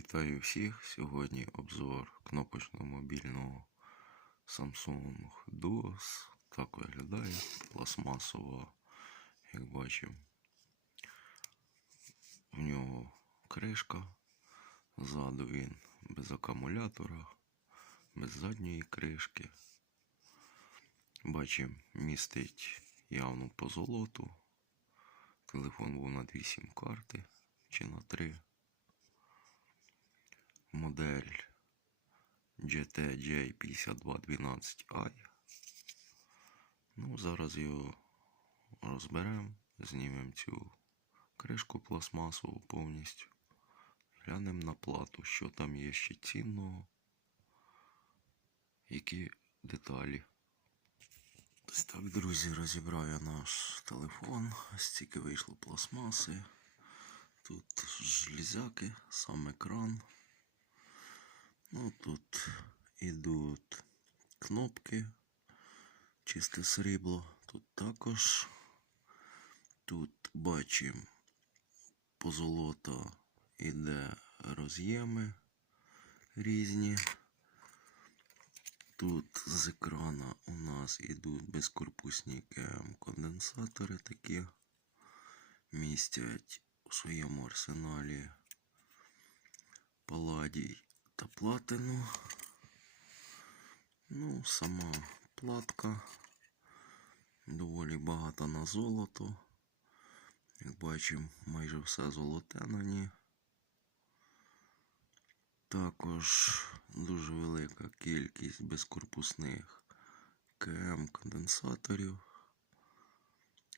Вітаю всіх! Сьогодні обзор кнопочного мобільного Samsung Duos. Так виглядає пластмасова, як бачимо. В нього кришка. Ззаду він без акумулятора, без задньої кришки. Бачимо, містить явну позолоту. Телефон був на дві сім-карти чи на три модель GTJ5212i. Ну, зараз його розберемо, знімемо цю кришку пластмасову повністю. Глянемо на плату, що там є ще цінного, які деталі. Ось так, друзі, розібрав я наш телефон. Ось тільки вийшло пластмаси. Тут железяки, сам екран. Ну, тут ідуть кнопки, чисте срібло. Тут також. Тут бачимо позолота іде роз'єми різні. Тут з екрана у нас ідуть безкорпусні КМ конденсатори такі. Містять у своєму арсеналі паладій та платину. Ну, сама платка доволі багата на золото. Як бачимо, майже все золоте на ній. Також дуже велика кількість безкорпусних КМ конденсаторів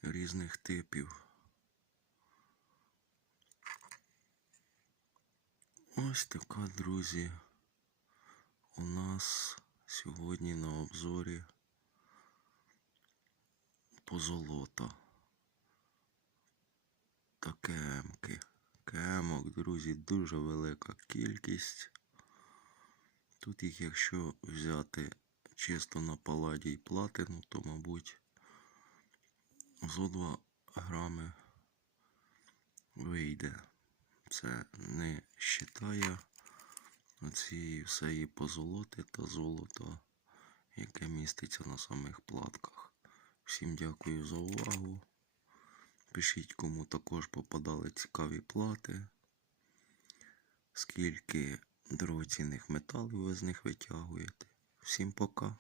різних типів. Ось така, друзі, у нас сьогодні на обзорі позолота та кемки. Кемок, друзі, дуже велика кількість. Тут їх, якщо взяти чисто на паладі і платину, то, мабуть, зо 2 грами вийде. Це не считає оцієї всієї позолоти та золота, яке міститься на самих платках. Всім дякую за увагу. Пишіть, кому також попадали цікаві плати, скільки дорогоцінних металів ви з них витягуєте. Всім пока!